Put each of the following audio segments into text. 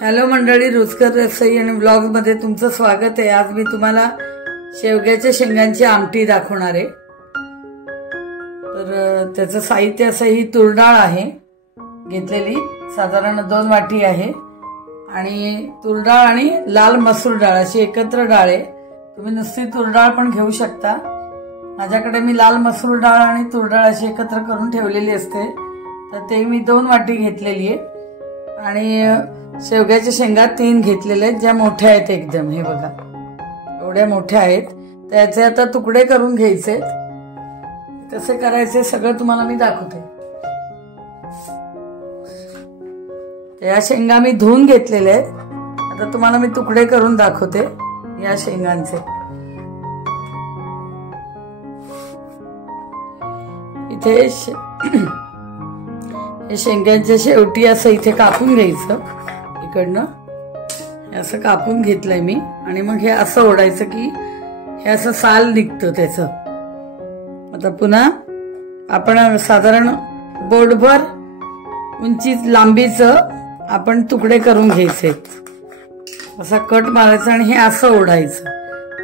Hello मंडळी, रुचकर रसोई आणि ब्लॉगमध्ये तुमचं स्वागत आहे। आज मी तुम्हाला शेवग्याच्या शेंगांची आमटी दाखवणार आहे। तर त्याचं साहित्य असं, ही तूर डाळ आहे घेतलेली, साधारण 2 वाटी आहे, आणि तूर डाळ आणि लाल मसूर डाळ अशी एकत्र डाळ आहे। तुम्ही नुसती तूर डाळ पण घेऊ शकता। माझ्याकडे मी लाल मसूर डाळ आणि तूर डाळ अशी एकत्र करून ठेवलेली असते, तर ते मी 2 वाटी घेतलेली आहे। आणि शेवग्याच्या शेंगा 3 घेतलेल्या आहेत, ज्या मोठ्या आहेत एकदम, हे बघा एवढ्या मोठ्या आहेत। त्याचे आता तुकडे करून घ्यायचे। कसे करायचे सगळं तुम्हाला मी दाखवते। या शेंगा मी धुवून घेतलेल्या आहेत, आता तुम्हाला मी तुकडे करून दाखवते या शेंगांचे। इथे हे शेंगांच्या शेवटी असं इथे कापून घ्यायचं, इकडनं असं कापून घेतलंय मी, आणि मग हे असं ओढायचं की हे असं साल निघतं त्याचं। आता पुन्हा आपण साधारण बोटभर उंची लांबीचं आपण तुकडे करून घ्यायचे, असा कट मारायचा आणि हे असं ओढायचं,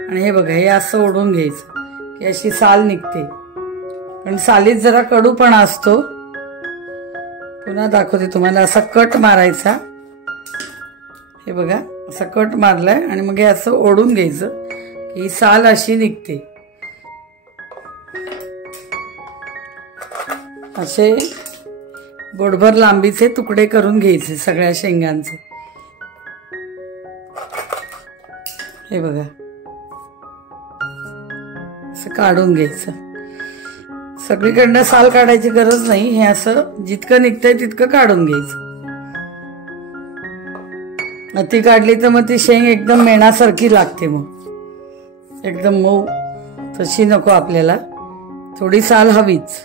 आणि हे बघा हे असं ओढून घ्यायचं की अशी साल निघते। पण सालीत जरा कडूपणा असतो। पुन्हा दाखवते तुम्हाला, असा कट मारायचा, हे बघा असा कट मारलाय, आणि मग हे असं ओढून घ्यायचं की साल अशी निघते। असे बोटभर लांबीचे तुकडे करून घ्यायचे सगळ्या शेंगांचे, हे बघा असं काढून घ्यायचं। सगळीकडनं साल काढायची गरज नाही, हे असं जितकं निघतंय तितकं काढून घ्यायचं। ती काढली तर मग ती शेंग एकदम मेणासारखी लागते, मग एकदम मऊ तशी नको आपल्याला, थोडी साल हवीच।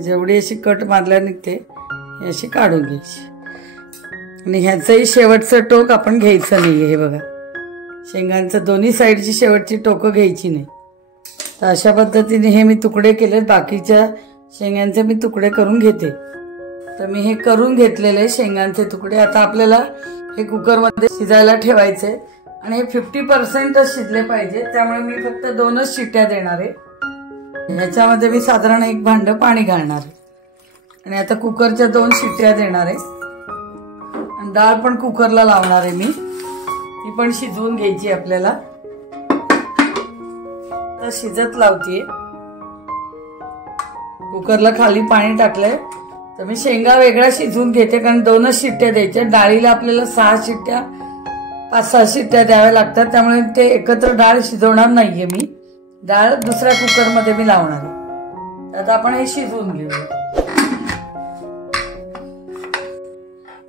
जेवढी अशी कट मारल्या निघते ही अशी काढून घ्यायची, आणि ह्याचंही शेवटचं टोक आपण घ्यायचं नाहीये। हे बघा शेंगांचं दोन्ही साईडची शेवटची टोकं घ्यायची नाही। तर अशा पद्धतीने हे मी तुकडे केले, बाकीच्या शेंगांचे मी तुकडे करून घेते। तर मी हे करून घेतलेले शेंगांचे तुकडे, आता आपल्याला हे कुकरमध्ये शिजायला ठेवायचे, आणि हे 50% शिजले पाहिजे, त्यामुळे मी फक्त 2च शिट्ट्या देणार आहे। ह्याच्यामध्ये मी साधारण 1 भांड पाणी घालणार आहे, आणि आता कुकरच्या 2 शिट्ट्या देणार आहे, आणि डाळ पण कुकरला लावणार आहे मी, ती पण शिजवून घ्यायची आपल्याला। तर शिजत लावतीये, कुकरला खाली पाणी टाकलंय, तर मी शेंगा वेगळ्या शिजवून घेते, कारण 2च शिट्ट्या द्यायच्या। डाळीला आपल्याला 6 शिट्ट्या 5-6 शिट्ट्या द्याव्या लागतात, त्यामुळे ते एकत्र डाळ शिजवणार नाहीये मी, डाळ दुसऱ्या कुकरमध्ये मी लावणार आहे। आता आपण हे शिजवून घेऊया।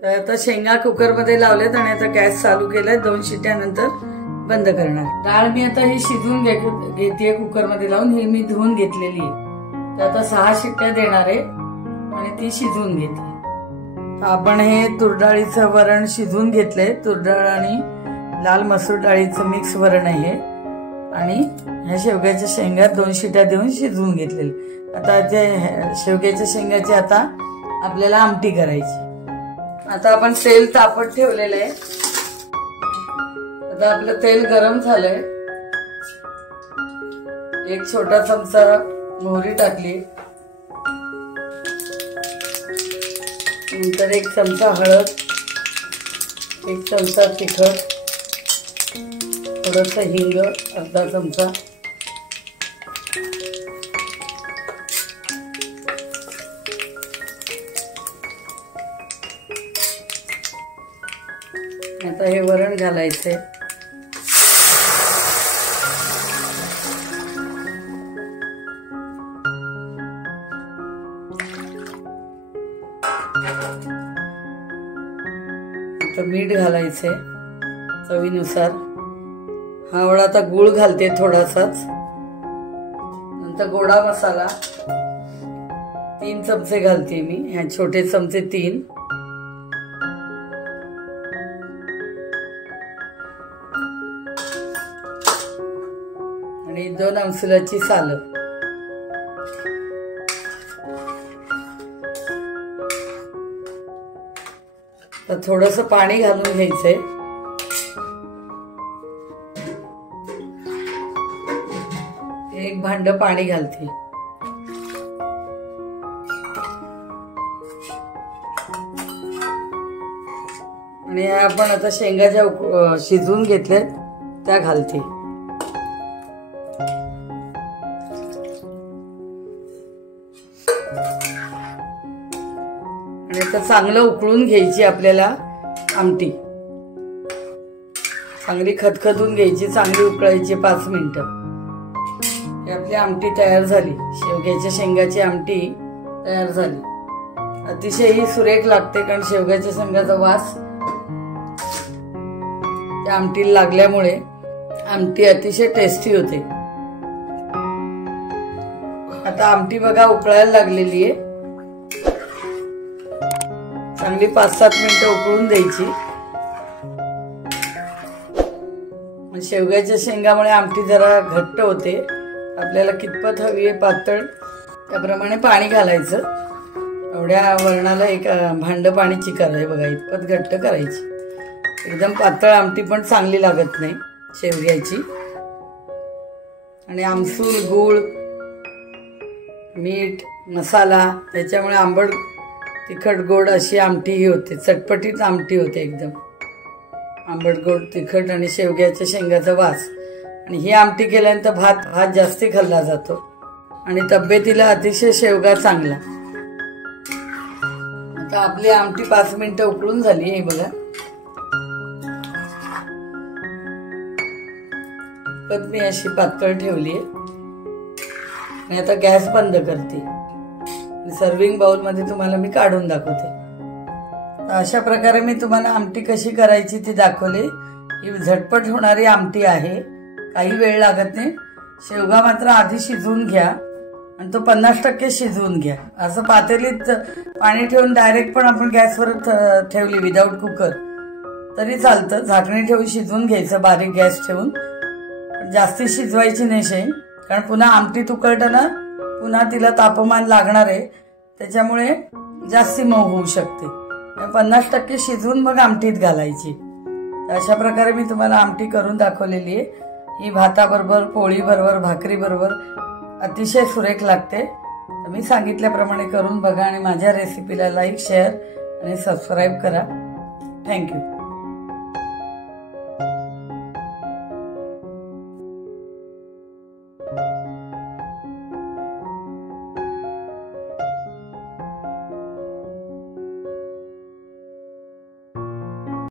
तर आता शेंगा कुकरमध्ये लावल्यात, आणि आता गॅस चालू केलाय, 2 शिट्ट्यानंतर बंद करणार। डाळ मी आता ही शिजवून घेते कुकरमध्ये लावून, ही मी धुवून घेतलेली आहे। तर आता 6 शिट्ट्या देणार आहे, आणि ती शिजवून घेतली। आपण हे तुरडाळीचं वरण शिजवून घेतलंय, तुरडाळ आणि लाल मसूर डाळीचं मिक्स वरण आहे, आणि ह्या शेवग्याच्या शेंगा 2 शिट्ट्या देऊन शिजवून घेतलेली। आता ते शेवग्याच्या शेंगाची आता आपल्याला आमटी करायची। आता आपण तेल तापत ठेवलेलं आहे, आता आपलं तेल गरम झालंय, 1 छोटा चमचा मोहरी टाकली, नंतर 1 चमचा हळद, 1 चमचा तिखट, थोडंसं हिंग, अर्धा चमचा, आता हे वरण घालायचंय। आता मीठ घालायचंय चवीनुसार, हळद, आता गूळ घालते थोडासाच, नंतर गोडा मसाला 3 चमचे घालते मी, ह्या छोटे चमचे 3, आणि 2 आमसुलाची सालं। तर थोडंसं पाणी घालून घ्यायचंय. एक भांड पाणी घालते. आणि आपण आता शेंगा ज्या शिजवून घेतल्यात त्या घालते. आणि आता चांगलं उकळून घ्यायची आपल्याला आमटी. चांगली खदखदून घ्यायची, चांगली उकळायची 5 मिनिटं. ही आपली आमटी तयार झाली. शेवग्याच्या शेंगाची आमटी तयार झाली. अतिशय ही सुरेख लागते, कारण शेवग्याच्या शेंगाचा वास त्या आमटीला लागल्यामुळे आमटी अतिशय टेस्टी होते. आता आमटी बघा उकळायला लागलेली आहे. चांगली 5-7 मिनिटं उकळून द्यायची. शेवग्याच्या शेंगामुळे आमटी जरा घट्ट होते. आपल्याला कितपत हवी आहे पातळ त्याप्रमाणे पाणी घालायचं. एवढ्या वरणाला एक भांड पाणीची करायची बघा, इतपत घट्ट करायची. एकदम पातळ आमटी पण चांगली लागत नाही शेवग्याची. आणि आमसूल, गूळ, मीठ, मसाला त्याच्यामुळे आंबट तिखट गोड अशी आमटी ही होते. चटपटीत आमटी होते एकदम. आंबट गोड तिखट आणि शेवग्याच्या शेंगाचा वास. आणि ही आमटी केल्यानंतर भात जास्ती खाल्ला जातो आणि तब्येतीला अतिशय शेवगा चांगला. आता आपली आमटी 5 मिनिटं उकळून झाली. हे बघा, मी अशी पातळ ठेवली आहे. आणि आता गॅस बंद करते. सर्विंग बाउल मध्ये तुम्हाला मी काढून दाखवते. अशा प्रकारे मी तुम्हाला आमटी कशी करायची ती दाखवली. ही झटपट होणारी आमटी आहे, काही वेळ लागत नाही. शेवगा मात्र आधी शिजवून घ्या आणि तो 50% शिजवून घ्या. असं पातेलीत पाणी ठेवून डायरेक्ट पण आपण गॅसवर ठेवली विदाऊट कुकर तरी चालतं. झाकणी ठेवून शिजवून घ्यायचं बारीक गॅस ठेवून. जास्ती शिजवायची नाही शेंग, कारण पुन्हा आमटीत उकळताना पुन्हा तिला तापमान लागणार आहे, त्याच्यामुळे जास्ती मऊ होऊ शकते. 50% शिजवून मग आमटीत घालायची. अशा प्रकारे मी तुम्हाला आमटी करून दाखवलेली आहे. ही भाताबरोबर, पोळीबरोबर, भाकरीबरोबर अतिशय सुरेख लागते. तर मी सांगितल्याप्रमाणे करून बघा आणि माझ्या रेसिपीला लाईक, शेअर आणि सबस्क्राईब करा. थँक्यू.